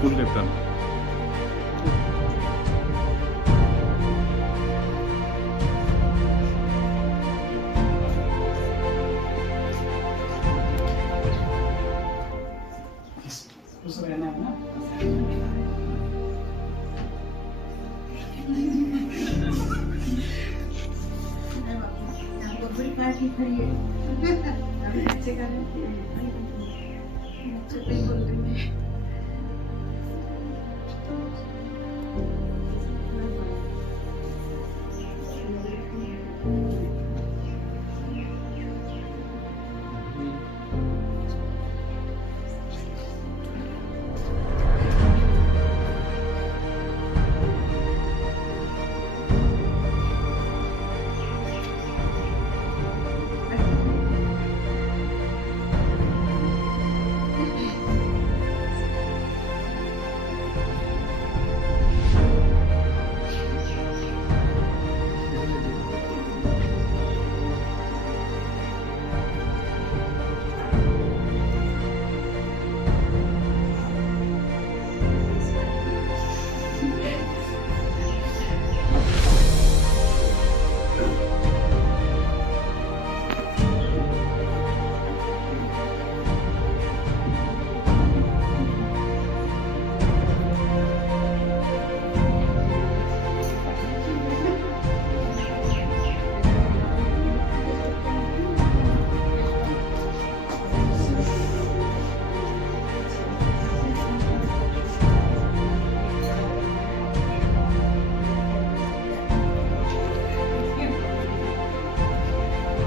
School captain. खुश रहना है ना। बड़ी पार्टी खड़ी है। अभी अच्छे कर रहे हैं। अच्छे पे बोल रहे हैं।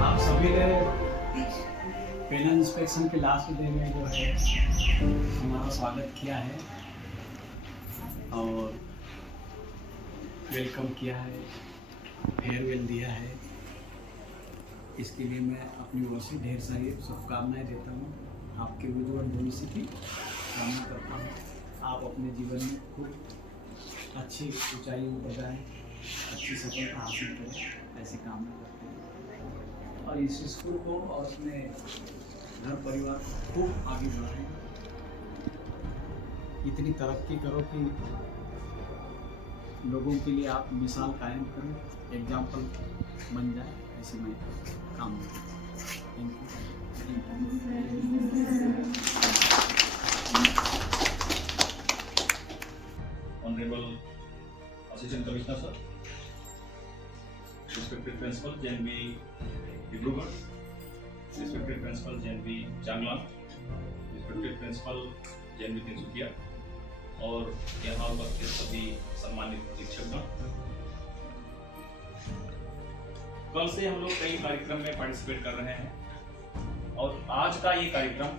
आप सभी ने पेनल इंस्पेक्शन के लास्ट डे में जो है हमारा स्वागत किया है और वेलकम किया है, फेयरवेल दिया है। इसके लिए मैं अपनी ओर से ढेर सारी शुभकामनाएं देता हूँ। आपके उज्ज्वल भविष्य की कामना करता हूँ। आप अपने जीवन में खूब अच्छी ऊंचाइयों पर जाएं, अच्छी सफलता हासिल करें, ऐसी कामना करते हैं। और इस स्कूल को और अपने घर परिवार को खूब आगे बढ़ाएं, इतनी तरक्की करो कि लोगों के लिए आप मिसाल कायम करें, एग्जाम्पल बन जाए, ऐसे मैं काम thank Honorable Assistant Commissioner Sir, Respected Principal JNV Dibrugarh, Respected Principal JNV Changlang, Respected Principal JNV Tinsukia और यहाँ उपस्थित सभी सम्मानित शिक्षकगण। कल से हम लोग कई कार्यक्रम में पार्टिसिपेट कर रहे हैं और आज का ये कार्यक्रम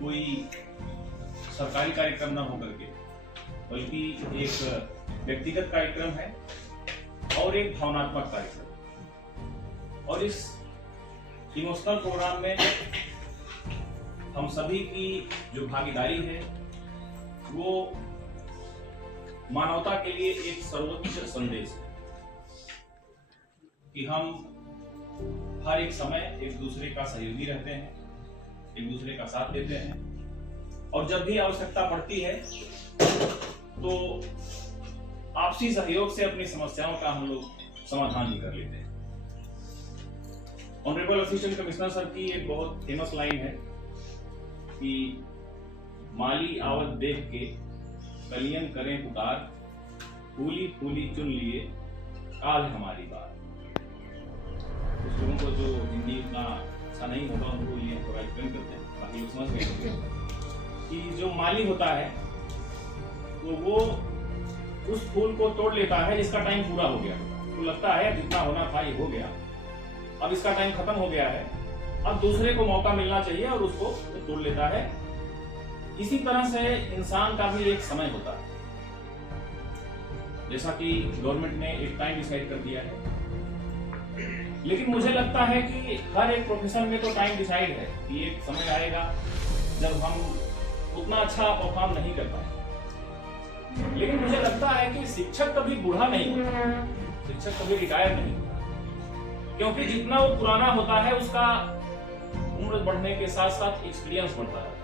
कोई सरकारी कार्यक्रम ना होकर के बल्कि एक व्यक्तिगत कार्यक्रम है और एक भावनात्मक कार्यक्रम। और इस इमोशनल प्रोग्राम में हम सभी की जो भागीदारी है वो मानवता के लिए एक सर्वोच्च संदेश है कि हम हर एक समय एक दूसरे का सहयोगी रहते हैं, एक दूसरे का साथ देते हैं और जब भी आवश्यकता पड़ती है तो आपसी सहयोग से अपनी समस्याओं का हम लोग समाधान भी कर लेते हैं। ऑनरेबल असिस्टेंट कमिश्नर सर की एक बहुत फेमस लाइन है कि माली आवत देख के कलियन करें पुकार, फूली फूली चुन लिए काल हमारी बात। कुछ लोगों को जो हिंदी इतना अच्छा नहीं होगा उनको ये थोड़ा एक्सप्लेन करते हैं, बाकी लोग समझ गए कि जो माली होता है तो वो उस फूल को तोड़ लेता है जिसका टाइम पूरा हो गया। तो लगता है जितना होना था ये हो गया, अब इसका टाइम खत्म हो गया है, अब दूसरे को मौका मिलना चाहिए और उसको तोड़ लेता है। इसी तरह से इंसान का भी एक समय होता है, जैसा कि गवर्नमेंट ने एक टाइम डिसाइड कर दिया है। लेकिन मुझे लगता है कि हर एक प्रोफेशन में तो टाइम डिसाइड है कि एक समय आएगा जब हम उतना अच्छा परफॉर्म नहीं कर पाएंगे। लेकिन मुझे लगता है कि शिक्षक कभी बूढ़ा नहीं होता, शिक्षक कभी रिटायर नहीं होता, क्योंकि जितना वो पुराना होता है उसका उम्र बढ़ने के साथ साथ एक्सपीरियंस बढ़ता है।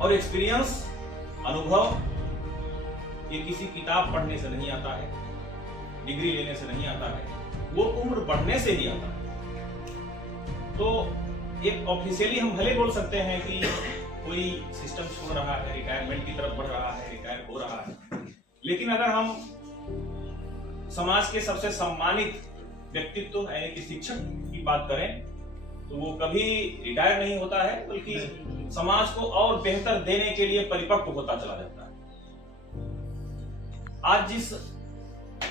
और एक्सपीरियंस, अनुभव, ये किसी किताब पढ़ने से नहीं आता है, डिग्री लेने से नहीं आता है, वो उम्र बढ़ने से ही आता है। तो एक ऑफिशियली हम भले बोल सकते हैं कि कोई सिस्टम छोड़ रहा है, रिटायरमेंट की तरफ बढ़ रहा है, रिटायर हो रहा है, लेकिन अगर हम समाज के सबसे सम्मानित व्यक्तित्व यानी कि शिक्षक की बात करें तो वो कभी रिटायर नहीं होता है, बल्कि समाज को और बेहतर देने के लिए परिपक्व होता चला जाता है। आज जिस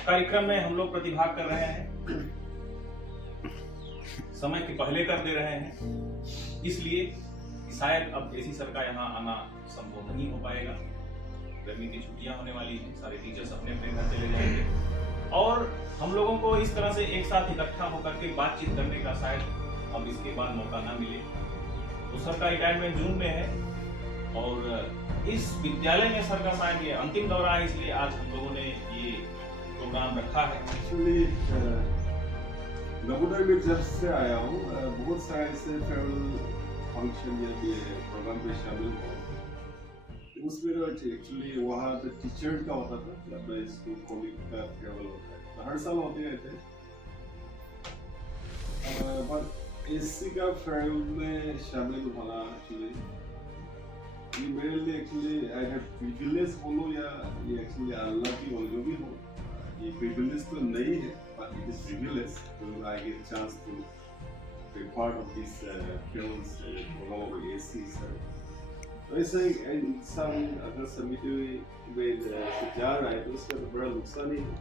कार्यक्रम में हम लोग प्रतिभाग कर रहे हैं, समय के पहले कर दे रहे हैं, इसलिए शायद अब एसी सर का यहाँ आना संभव नहीं हो पाएगा। गर्मी की छुट्टियां होने वाली हैं, सारे टीचर्स अपने अपने घर चले जाएंगे और हम लोगों को इस तरह से एक साथ इकट्ठा होकर के बातचीत करने का शायद अब इसके बाद मौका ना मिले। तो सर का रिटायरमेंट जून में है और इस विद्यालय में सर का शायद ये अंतिम दौरा है, इसलिए आज हम लोगों ने ये प्रोग्राम रखा है। एक्चुअली नवोदय में जब से आया हूँ, बहुत सारे ऐसे फेयरवेल फंक्शन या भी प्रोग्राम में शामिल हुआ। उसमें एक्चुअली वहाँ पे टीचर का होता था, जब स्कूल कॉलेज का फेयरवेल होता है, तो हर साल होते रहते हैं। बट एसी का फेयरवेल में शामिल होना एक्चुअली ये मेरे लिए एक्चुअली आई हैव प्रिविलेज बोलो या ये एक्चुअली अल्लाह की बोलो, जो भी हो, ये प्रिविलेज तो नहीं है, but it is privilege to I get a chance to be part of this films program of AC sir. तो ऐसा इंसान अगर समिति में से जा रहा है तो उसका तो बड़ा नुकसान ही है।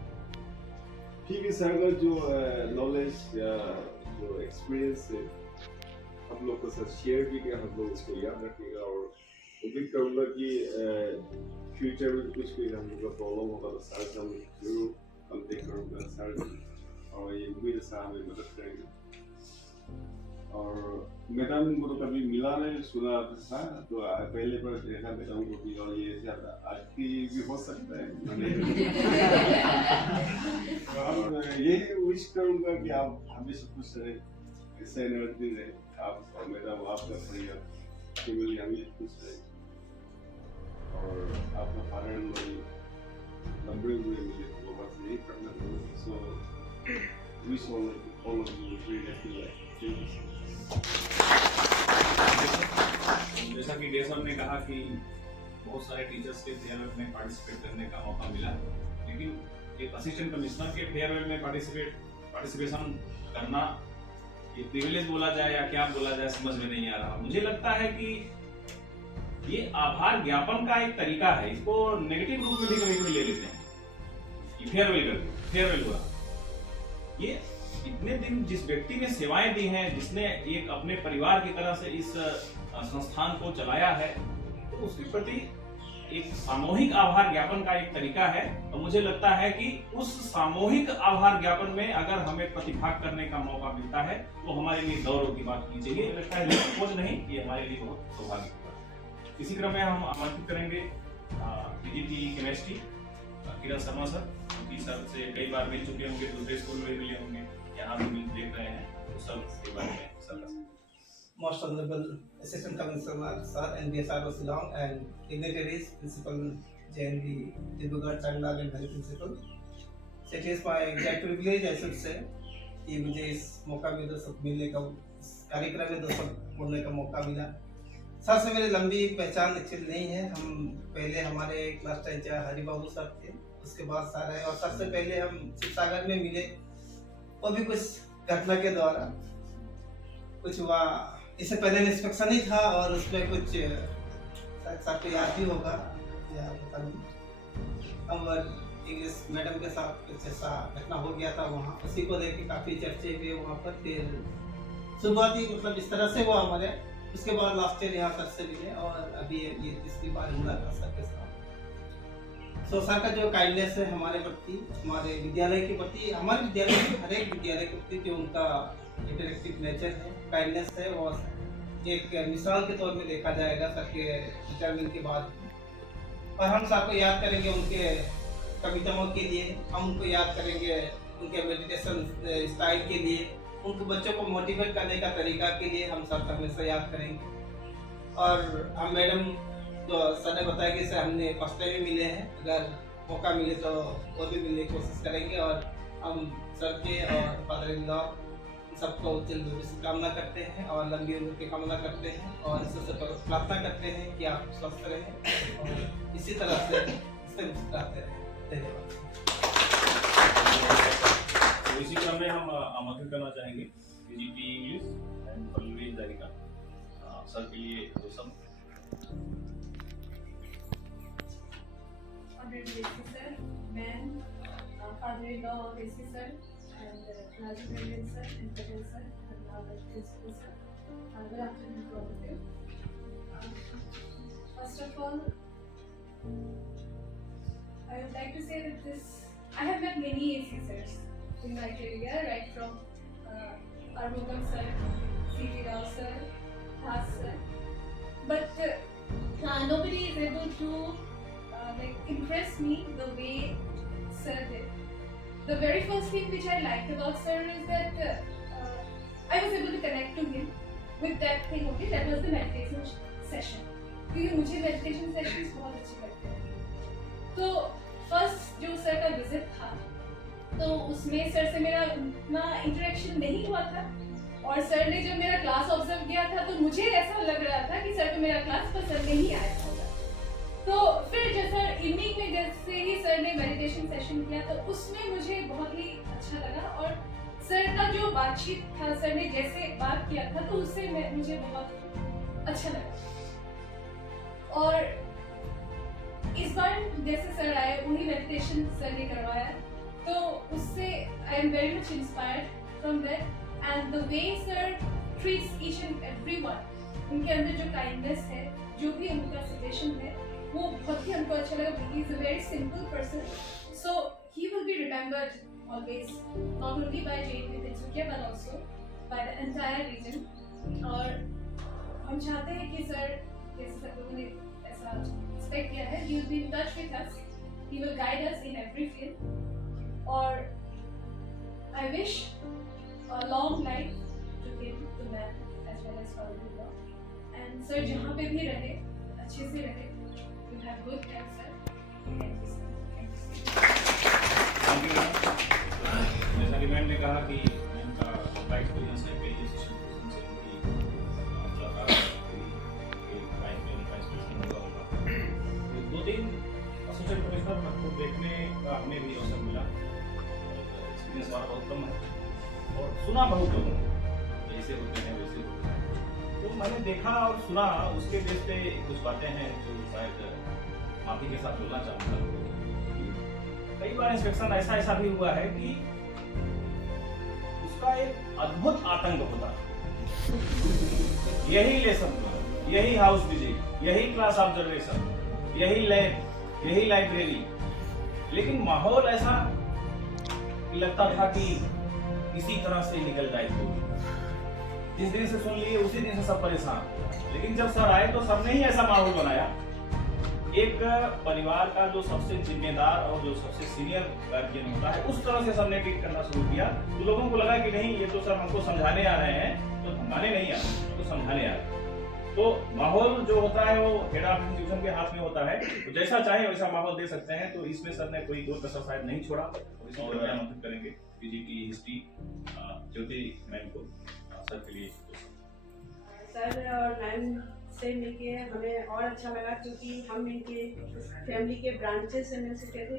फिर भी सर का जो नॉलेज या जो एक्सपीरियंस है हम लोग के साथ शेयर भी किया, हम लोग उसको याद रखेगा और उम्मीद करूँगा कि फ्यूचर में कुछ भी हम लोग का प्रॉब्लम होगा तो सर से हम जरूर कॉन्टेक्ट करूँगा सर, और ये उम्मीद है सर हमें मदद करेंगे। और मैडम को तो कभी मिला नहीं, सुना था, तो पहले पर देखा मैडम को भी, और ये आज भी हो सकता है। और यही विश करूँगा कि आप हमेशा खुश रहे, ऐसे एनर्जी रहे आप और मैडम, आपका परिवार फैमिली हमेशा खुश रहे और आपका फादर लंबे हुए मिले, तो बस यही करना चाहिए। So wish all of you really happy life. जैसा कि डेसर ने कहा कि बहुत सारे टीचर्स के फेयरवेल में पार्टिसिपेट करने का मौका मिला, लेकिन एक असिस्टेंट कमिश्नर के फेयरवेल में पार्टिसिपेशन करना ये प्रिविलेज बोला जाए या क्या बोला जाए समझ में नहीं आ रहा। मुझे लगता है कि ये आभार ज्ञापन का एक तरीका है, इसको नेगेटिव रूप में भी कभी कभी ले लेते हैं कि फेयरवेल हुआ। ये इतने दिन जिस व्यक्ति ने सेवाएं दी हैं, जिसने एक अपने परिवार की तरह से इस संस्थान को चलाया है, तो उसके प्रति एक सामूहिक आभार ज्ञापन का एक तरीका है। और मुझे लगता है कि उस सामूहिक आभार ज्ञापन में अगर हमें प्रतिभाग करने का मौका मिलता है तो हमारे लिए गौरव की बात होनी चाहिए। लगता है खोज नहीं, ये हमारे लिए बहुत सौभाग्य की बात है। इसी क्रम में हम आमंत्रित करेंगे PGT chemistry Kiran Sharma sir, क्योंकि सर से कई बार मिल चुके होंगे, दूसरे स्कूल में मिले होंगे, यहाँ भी मिल देख रहे हैं, तो सब के बारे में sir. Most Honorable Assistant Commissioner Sir NBSR Shillong and dignitaries, Principal JNB Dibrugarh Changlal and Health Principal. So it is my great privilege, I should say, कि मुझे इस मौका में दोस्तों मिलने का, इस कार्यक्रम में दोस्तों बोलने का मौका मिला। सर से मेरी लंबी पहचान एक्चुअली नहीं है, हम पहले हमारे क्लास टीचर हरि बाबू सर थे, उसके बाद सर है, और सबसे पहले हम शिवसागर में मिले, वो भी कुछ घटना के द्वारा कुछ हुआ। इससे पहले इंस्पेक्शन ही था और उसमें कुछ शायद आपको याद भी होगा या पता नहीं, हम इंग्लिश मैडम के साथ कुछ ऐसा घटना हो गया था वहाँ, उसी को लेके काफ़ी चर्चे हुए वहाँ पर। फिर शुरुआती मतलब इस तरह से हुआ हमारे, उसके बाद लास्ट ईयर यहाँ सर से मिले और अभी ये तीसरी बार मुलाकात सर के साथ। सो सर का जो काइंडनेस है हमारे प्रति, हमारे विद्यालय के प्रति, हमारे विद्यालय के हर एक विद्यालय के प्रति जो उनका इंटरेक्टिव नेचर है, काइंडनेस है, और एक मिसाल के तौर में देखा जाएगा सर के रिटायरमेंट के बाद। और हम सर को याद करेंगे उनके कविताओं के लिए, हम उनको याद करेंगे उनके मेडिटेशन स्टाइल के लिए, उनको बच्चों को मोटिवेट करने का तरीका के लिए हम सर को हमेशा याद करेंगे। और हम मैडम तो सर ने बताया कि सर हमने फर्स्ट टाइम ही मिले हैं, अगर मौका मिले तो और भी मिलने की कोशिश करेंगे। और हम सर के और फादर इन लॉ सबको उज्जवल भविष्य की कामना करते हैं और लंबी उम्र की कामना करते हैं और ईश्वर से प्रार्थना करते हैं कि आप स्वस्थ रहें और इसी तरह से मुस्कुराते रहें। धन्यवाद। तो इसी क्रम में हम आमंत्रित करना चाहेंगे PGT English and Pallavi Jarika sir के लिए दो शब्द। Honorable AC sir, ma'am, father-in-law of AC sir, and Raju Brendan sir, and Patel sir, and our principal sir. Good afternoon to all of you. First of all, I would like to say that I have met many AC sirs in my career, right from Armugam sir, C.T. Rao sir, Haas sir, but nobody is able to impress me the way sir did. The very first thing which I liked about sir is that I was able to connect to him with that thing only, that was the meditation session. क्योंकि मुझे meditation sessions बहुत अच्छे लगते हैं। तो first जो sir का visit था तो उसमें सर से मेरा उतना इंटरेक्शन नहीं हुआ था और सर ने जब मेरा क्लास ऑब्जर्व किया था तो मुझे ऐसा लग रहा था कि सर को मेरा क्लास पसंद नहीं आया होगा। तो फिर जैसा इवनिंग में जैसे ही सर ने मेडिटेशन सेशन किया तो उसमें मुझे बहुत ही अच्छा लगा और सर का जो बातचीत था, सर ने जैसे बात किया था तो उससे मुझे बहुत अच्छा लगा। और इस बार जैसे सर आए वही मेडिटेशन सर ने करवाया तो उससे I am very much inspired from that and the way sir treats each and everyone, उनके अंदर जो काइंडनेस है, जो भी उनका सजेशन है वो बहुत ही हमको अच्छा लगा। He is a very simple person, so he will be remembered always, not only by JNV Tinsukia but also by the entire reason. और हम चाहते हैं कि सर, जैसे सब लोगों ने ऐसा एक्सपेक्ट किया है, he will be in touch with us, he will guide us in every field और I wish a long life to him, to man as well as father-in-law, and sir जहाँ पे भी रहे अच्छे से रहे। You have good health, sir. Thank you, sir. Thank you. जैसा कि मैम ने कहा कि मैम का लंबा एक्सपीरियंस है, कई असिस्टेंट से उनकी मुलाकात हुई, एक लाइफ में उनका इंस्पिरेशन हुआ होगा। तो 2-3 असिस्टेंट प्रोफेसर को देखने का हमें भी अवसर मिला, एक्सपीरियंस हमारा बहुत कम है और सुना बहुत लोगों ने जैसे होते हैं वैसे होते हैं। तो मैंने देखा और सुना, उसके बेस पे कुछ बातें हैं जो शायद माफी के साथ बोलना चाहूँगा। कई बार इंस्पेक्शन ऐसा भी हुआ है कि उसका एक अद्भुत आतंक होता है। यही लेसन, यही हाउस विजिट, यही क्लास ऑब्जर्वेशन, यही लैब, यही लाइब्रेरी, लेकिन माहौल ऐसा लगता था कि किसी तरह से निकल जाए। जिस दिन से सुन लिए उसी दिन से सब परेशान। लेकिन जब सर आए तो सर ने ही ऐसा माहौल बनाया, एक परिवार का जो सबसे जिम्मेदार और जो सबसे सीनियर गार्जियन होता है उस तरह से सर ने ट्रीट करना शुरू किया। तो लोगों को लगा कि नहीं, ये तो सर हमको समझाने आ रहे हैं, तो धमकाने नहीं आ रहे, तो समझाने आ रहे हैं। तो माहौल जो होता है वो हेड ऑफ इंस्टीट्यूशन के हाथ में होता है, तो जैसा चाहे वैसा माहौल दे सकते हैं। तो इसमें सर ने कोई दो कसर शायद नहीं छोड़ा और आमंत्रित करेंगे पीजीटी हिस्ट्री ज्योति मैम को सर के लिए। सर और मैम से मिलके हमें और अच्छा लगा क्योंकि हम इनके फैमिली के ब्रांचेस से मिल चुके थे।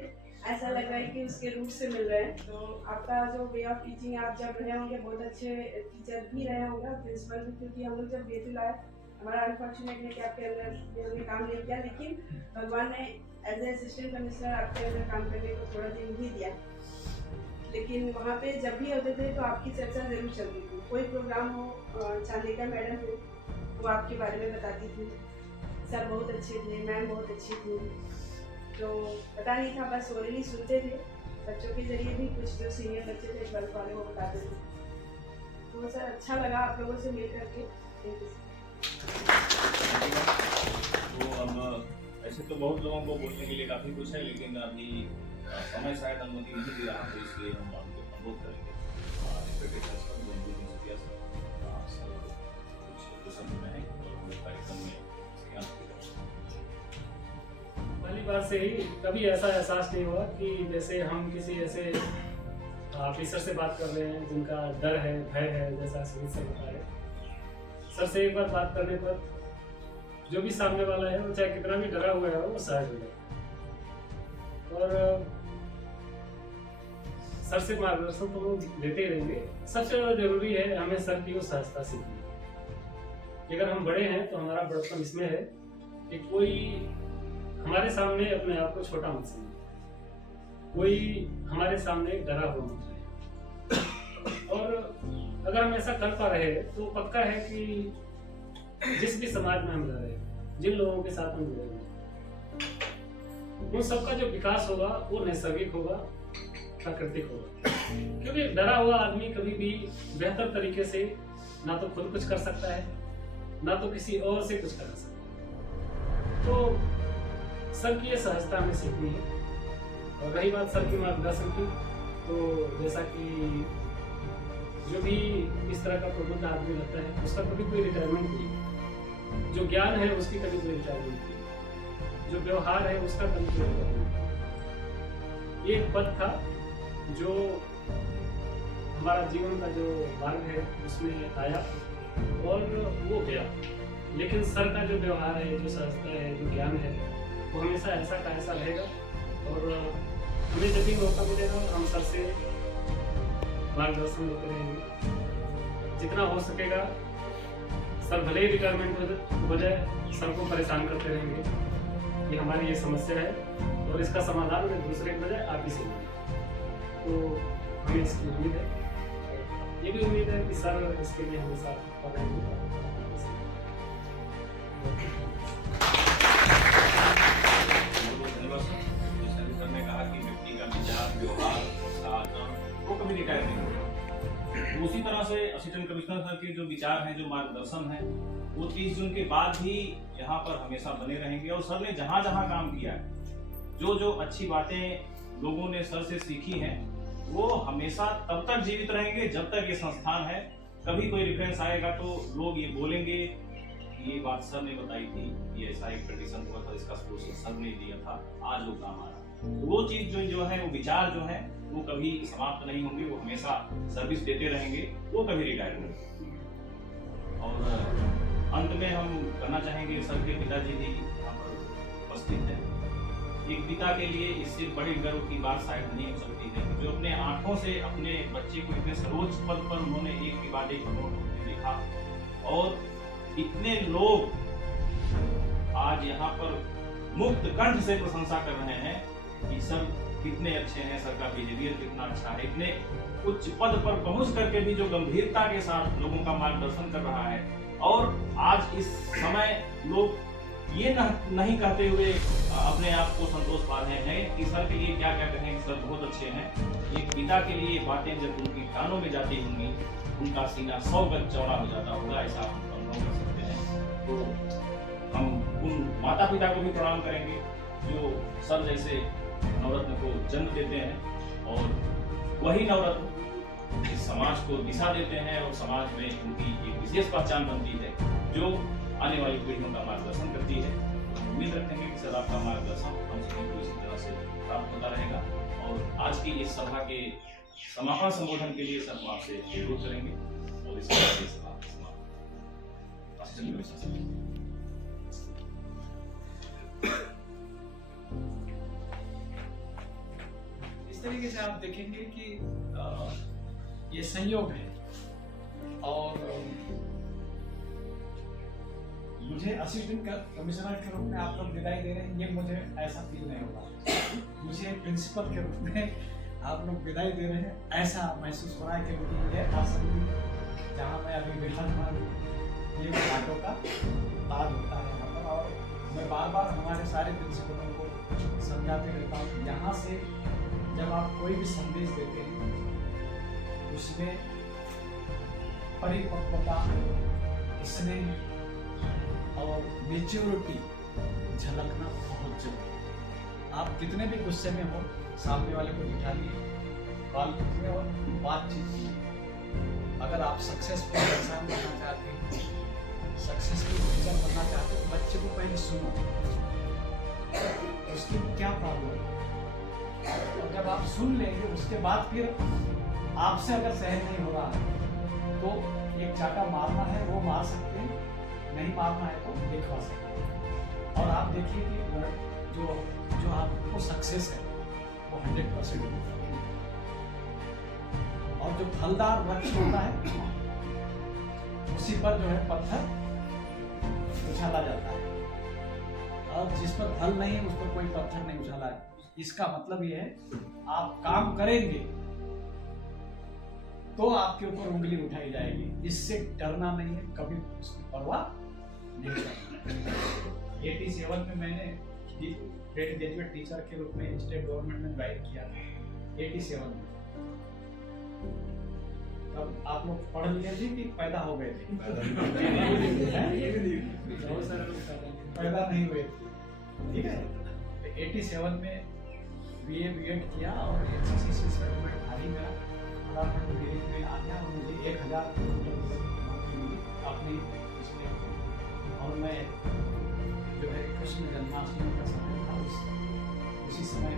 ऐसा लग रहा है कि उसके रूट से मिल रहे हैं। तो आपका जो वे ऑफ टीचिंग, आप जब रहे होंगे बहुत अच्छे टीचर भी रहे होंगे, प्रिंसिपल भी, क्योंकि हम लोग जब बेतुल आए हमारा अनफॉर्चुनेट है कि आपके अंदर हमने काम नहीं किया, लेकिन भगवान ने एज ए असिस्टेंट कमिश्नर आपके अंदर काम करने को थोड़ा दिन भी दिया। लेकिन वहाँ पे जब भी होते थे तो आपकी चर्चा ज़रूर चलती थी। कोई प्रोग्राम हो, चांदिका मैडम हो, वो आपके बारे में बताती थी। सर बहुत अच्छे थे, मैम बहुत अच्छी थी, तो पता नहीं था, बस ओरली सुनते थे। बच्चों के जरिए भी कुछ जो सीनियर बच्चे थे ट्वेल्थ वाले वो बताते थे। तो सर अच्छा लगा आप लोगों से मिल करके। Thank you. तो अब ऐसे तो बहुत लोगों को बोलने के लिए काफ़ी कुछ है, लेकिन अभी समय शायद अनुमति नहीं दे रहा, तो इसलिए हम आपको अनुरोध करेंगे कुछ प्रसंग में है और कार्यक्रम में प्रकार से ही कभी ऐसा एहसास नहीं हुआ कि जैसे हम किसी ऐसे ऑफिसर से बात कर रहे हैं जिनका डर है, भय है, जैसा सुमित सर बता रहे। सर से एक बार बात करने पर जो भी सामने वाला है वो चाहे कितना भी डरा हुआ है वो सहज हो जाए। और सर से मार्गदर्शन तो लोग देते ही रहेंगे। सबसे ज़्यादा जरूरी है हमें सर की वो सहजता सीखनी। अगर हम बड़े हैं तो हमारा बड़पन इसमें है कि कोई हमारे सामने अपने आप को छोटा मत समझे, कोई हमारे सामने डरा हुआ मत रहे। और अगर हम ऐसा कर पा रहे तो पक्का है कि जिस भी समाज में हम रह रहे हैं, जिन लोगों के साथ हम जुड़े हुए हैं, उन सबका जो विकास होगा वो नैसर्गिक होगा, प्राकृतिक होगा। क्योंकि डरा हुआ आदमी कभी भी बेहतर तरीके से ना तो खुद कुछ कर सकता है, ना तो किसी और से कुछ कर सकता है। तो सर की ये सहजता हमें सीखनी है। और रही बात सर की मार्गदर्शन की, तो जैसा कि जो भी इस तरह का प्रबुद्ध आदमी रहता है उसका कभी कोई रिटायरमेंट नहीं, जो ज्ञान है उसकी कभी कोई रिटायरमेंट नहीं, जो व्यवहार है उसका कभी कोई रिटायरमेंट नहीं। एक पद था जो हमारा जीवन का जो मार्ग है उसमें आया और वो गया, लेकिन सर का जो व्यवहार है, जो सहजता है, जो ज्ञान है, वो हमेशा ऐसा का ऐसा रहेगा। और हमें जब भी मौका मिलेगा हम सर से मार्गदर्शन लेते रहेंगे। जितना हो सकेगा सर भले ही रिटायरमेंट हो जाए, सर को परेशान करते रहेंगे कि हमारी ये समस्या है और इसका समाधान में दूसरे के बजाय आप ही से मिले। तो हमें इसकी उम्मीद है, ये भी उम्मीद है कि सर इसके लिए हमेशा तत्पर रहेंगे। सर ने कहा कि व्यक्ति का विचार, व्यवहार, उसका आचरण वो कभी रिटायर नहीं होगा। उसी तरह से असिस्टेंट कमिश्नर सर के जो विचार हैं, जो मार्गदर्शन है, वो 30 जून के बाद भी यहाँ पर हमेशा बने रहेंगे। और सर ने जहाँ जहाँ काम किया है, जो जो अच्छी बातें लोगों ने सर से सीखी हैं, वो हमेशा तब तक जीवित रहेंगे जब तक ये संस्थान है। कभी कोई रेफरेंस आएगा तो लोग ये बोलेंगे ये बात सर ने बताई थी, ये ऐसा एक कंडीशन हुआ था, इसका सोल्यूशन सर ने दिया था, आज वो काम आ रहा है। तो वो चीज जो है, वो विचार जो है, वो कभी समाप्त नहीं होंगे, वो हमेशा सर्विस देते रहेंगे, वो कभी रिटायर नहीं होंगे। और अंत में हम कहना चाहेंगे, सर के पिताजी भी यहाँ पर उपस्थित हैं। एक पिता के लिए इससे बड़े गर्व की बात शायद नहीं हो सकती है, जो अपने आंखों से अपने बच्चे को इतने सर्वोच्च पद पर उन्होंने एक के बाद एक प्रमोट होते देखा। और इतने लोग आज यहाँ पर मुक्त कंठ से प्रशंसा कर रहे हैं कि सर कितने अच्छे हैं, सर का बिहेवियर कितना अच्छा है, इतने उच्च पद पर पहुंच करके भी जो गंभीरता के साथ लोगों का मार्गदर्शन कर रहा है। और आज इस समय लोग ये नहीं कहते हुए अपने आप को संतोष पा रहे हैं कि सर के लिए क्या क्या कहें, सर बहुत अच्छे हैं। एक पिता के लिए बातें जब उनकी कानों में जाती होंगी, उनका सीना 100 गज चौड़ा हो जाता होगा, ऐसा हम अनुभव कर सकते हैं। तो हम उन माता पिता को भी प्रणाम करेंगे जो सर जैसे नवरत्न को जन्म देते हैं, और वही नवरत्न इस समाज को दिशा देते हैं और समाज में उनकी एक विशेष पहचान बनती है, जो आने वाली पीढ़ियों का मार्गदर्शन करती है। उम्मीद रखेंगे कि सर आपका मार्गदर्शन हम सभी को इसी तरह से प्राप्त होता रहेगा। और आज की इस सभा के समापन संबोधन के लिए सर आपसे अनुरोध करेंगे और इस तरह से सभा इस तरीके से आप देखेंगे कि ये संयोग है। और मुझे असिस्टेंट कमिश्नर के रूप में आप लोग विदाई दे रहे हैं, ये मुझे ऐसा फील नहीं होगा। मुझे प्रिंसिपल के रूप में आप लोग विदाई दे रहे हैं, ऐसा महसूस हो रहा है क्योंकि ये असेंबली जहाँ मैं अभी विधानसभा ये घाटों का ताज होता है यहाँ पर। और मैं बार बार हमारे सारे प्रिंसिपलों को समझाते रहता हूँ कि यहाँ से जब आप कोई भी संदेश देते हैं उसमें परिपक्वता, स्नेह और मेच्योरिटी झलकना बहुत जरूरी है। आप कितने भी गुस्से में हो, सामने वाले को बिठा लिए, कॉल कीजिए और बातचीत कीजिए। अगर आप सक्सेसफुल इंसान बनना चाहते हैं, सक्सेसफुल टीचर बनना चाहते हैं, तो बच्चे को पहले सुनो। उसकी क्या प्रॉब्लम है। और जब आप सुन लेंगे उसके बाद फिर आपसे अगर सहन नहीं हो रहा है तो एक चाटा मारना है वो मार सकते हैं, नहीं मारना है तो दिखवा सकते हैं। और आप देखिए कि जो आपको सक्सेस है वो 100% होगी। और जो फलदार वृक्ष होता है उसी पर जो है पत्थर उछाला जाता है, और जिस पर फल नहीं है उस पर कोई पत्थर नहीं उछाला है। इसका मतलब ये है आप काम करेंगे तो आपके ऊपर उंगली उठाई जाएगी, इससे डरना नहीं है, कभी उसकी परवाह नहीं करनी। 87 में मैंने ग्रेजुएट टीचर के रूप में स्टेट गवर्नमेंट में ज्वाइन किया था 87 में। तब आप लोग पढ़ लीजिए कि पैदा हो गए थे, बहुत सारे लोग पैदा नहीं हुए थे, ठीक है। तो 87 में BA B.Ed किया और SCC सर्टिफिकेट खाली मेरा फटाफट मेरिट में आ गया और मुझे 1000 नौकरी मिली अपनी इसमें। और मैं जो है कृष्ण जन्माष्टमी का समय था उसी समय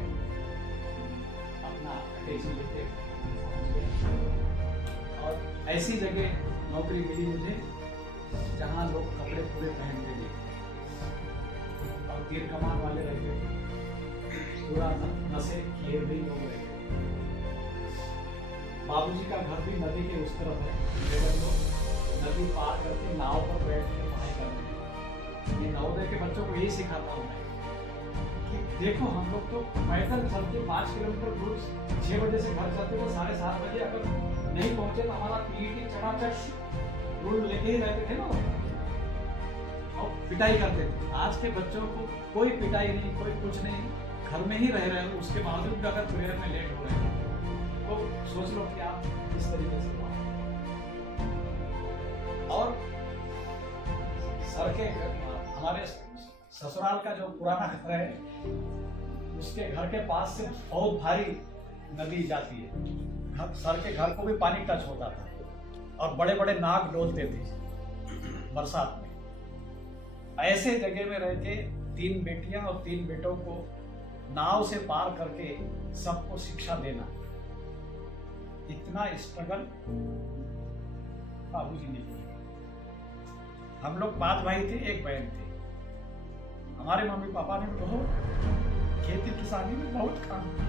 अपना अटैची लेके पहुंच गया। और ऐसी जगह नौकरी मिली मुझे जहाँ लोग कपड़े पूरे पहनते थे और तीर कमान वाले रहते थे, पूरा नशे किए हुए लोग रहते। बाबूजी का घर भी नदी के उस तरफ है, लेकिन लोग नदी पार करके नाव पर बैठ के पढ़ाई करते हैं। ये नवोदय के बच्चों को यही सिखाता हूँ मैं कि देखो हम लोग तो पैदल चलते 5 किलोमीटर दूर 6 बजे से घर चलते तो 7:30 बजे अगर नहीं पहुंचे तो हमारा पीटी चढ़ाचढ़ रूल लेके ही रहते थे ना, और पिटाई करते थे। आज के बच्चों को कोई पिटाई नहीं, कोई कुछ नहीं, घर में ही रह रहे हैं, उसके बावजूद भी अगर प्रेयर में लेट हो रहे हैं तो सोच लो कि आप किस तरीके से हो। और सर के हमारे ससुराल का जो पुराना घर है उसके घर के पास से बहुत भारी नदी जाती है, सर के घर को भी पानी टच होता था और बड़े बड़े नाग डोलते थे बरसात में। ऐसे जगह में रह के 3 बेटियां और 3 बेटों को नाव से पार करके सबको शिक्षा देना, इतना स्ट्रगल बाबूजी ने किया। हम लोग 5 भाई थे, 1 बहन थे। हमारे मम्मी पापा ने बहुत खेती किसानी में बहुत काम किया।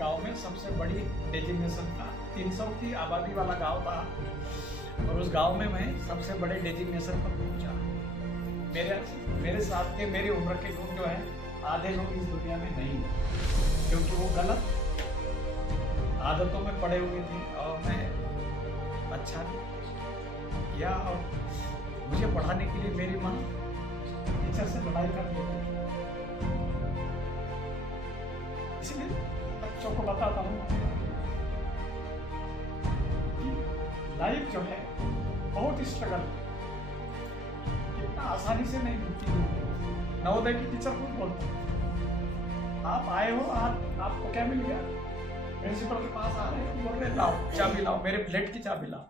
गांव में सबसे बड़ी डेजिग्नेशन था, 300 की आबादी वाला गांव था और उस गांव में मैं सबसे बड़े डेजिग्नेशन पर पहुंचा। मेरे साथ के मेरी उम्र के लोग जो है आधे लोग इस दुनिया में नहीं, क्योंकि वो गलत आदतों में पड़े हुए थे और मैं अच्छा किया। और मुझे पढ़ाने के लिए मेरी माँ टीचर से लड़ाई कर देती, इसलिए बच्चों को बताता हूँ लाइफ जो है बहुत स्ट्रगल, इतना आसानी से नहीं मिलती। नवोदय की टीचर कुछ बोलते, आप आए हो, आपको क्या मिल गया? प्रिंसिपल के पास आ रहे हैं, बोल रहे लाओ चाबी लाओ, मेरे फ्लैट की चाबी लाओ।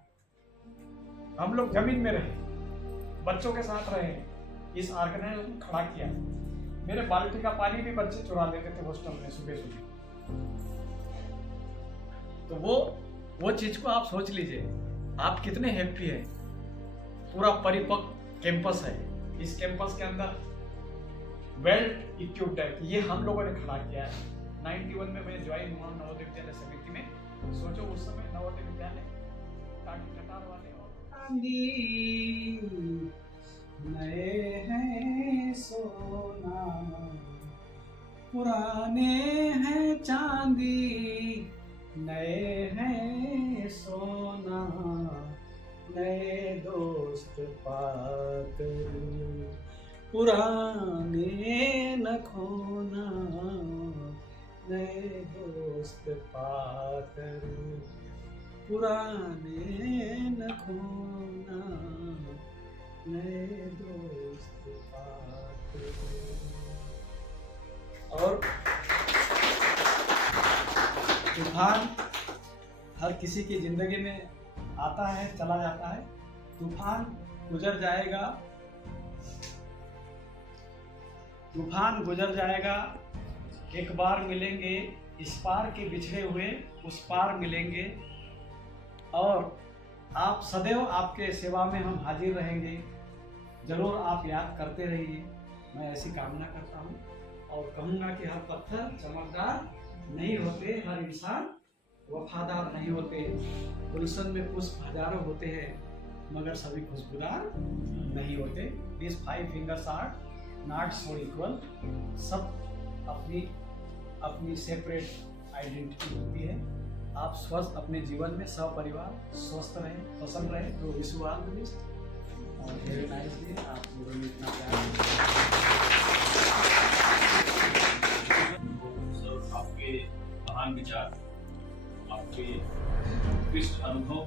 हम लोग जमीन में रहे, बच्चों के साथ रहे, इस ऑर्गेनाइजेशन को खड़ा किया। मेरे बाल्टी का पानी भी बच्चे चुरा लेते थे हॉस्टल में सुबह सुबह। तो वो चीज को आप सोच लीजिए, आप कितने हैप्पी है। पूरा परिपक्व कैंपस है, इस कैंपस के अंदर वेल इक्विप्ड है, ये हम लोगों ने खड़ा किया है। 91 में मैं ज्वाइन हुआ नवोदय विद्यालय समिति में। सोचो उस समय नवोदय विद्यालय काटी कटार वाले और नए हैं सोना, पुराने हैं चांदी, नए हैं सोना, नए दोस्त पाकर पुराने न खोना, नए दोस्त पाकर पुराने न खोना, नए दोस्त पाकर। और तूफान हर किसी की जिंदगी में आता है, चला जाता है। तूफान गुजर जाएगा, तूफान गुजर जाएगा, एक बार मिलेंगे, इस पार के बिछड़े हुए उस पार मिलेंगे। और आप सदैव आपके सेवा में हम हाजिर रहेंगे, जरूर आप याद करते रहिए, मैं ऐसी कामना करता हूँ। और कहूँगा कि हर पत्थर चमकदार नहीं होते, हर इंसान वफादार नहीं होते। गुलशन में पुष्प हजारों होते हैं, मगर सभी खुशबूदार नहीं होते। These 5 fingers are not so equal। सब अपनी अपनी सेपरेट आइडेंटिटी होती है। आप स्वस्थ अपने जीवन में सपरिवार स्वस्थ रहें, पसंद रहें, तो wish you all the best. और वेरी नाइस डे, आप लोगों ने इतना प्यार। सर, आपके महान विचार, आपके उत्कृष्ट अनुभव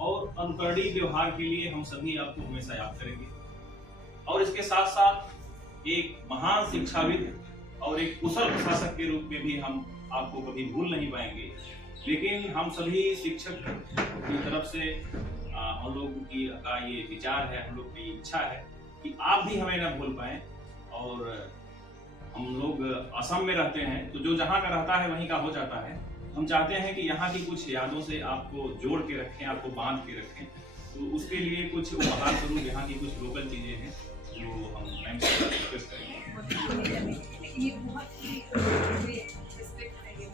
और अनुकरणीय व्यवहार के लिए हम सभी आपको हमेशा याद करेंगे। और इसके साथ साथ एक महान शिक्षाविद और एक कुशल प्रशासक के रूप में भी हम आपको कभी भूल नहीं पाएंगे। लेकिन हम सभी शिक्षक की तरफ से हम लोग का ये विचार है, हम लोग की इच्छा है कि आप भी हमें न भूल पाएं। और हम लोग असम में रहते हैं, तो जो जहाँ का रहता है वहीं का हो जाता है। हम चाहते हैं कि यहाँ की कुछ यादों से आपको जोड़ के रखें, आपको बांध के रखें। तो उसके लिए कुछ उपहार स्वरूप यहाँ की कुछ लोकल चीज़ें हैं जो हम मैम से रिक्वेस्ट करेंगे। ये बहुत ही रिस्पेक्ट है ये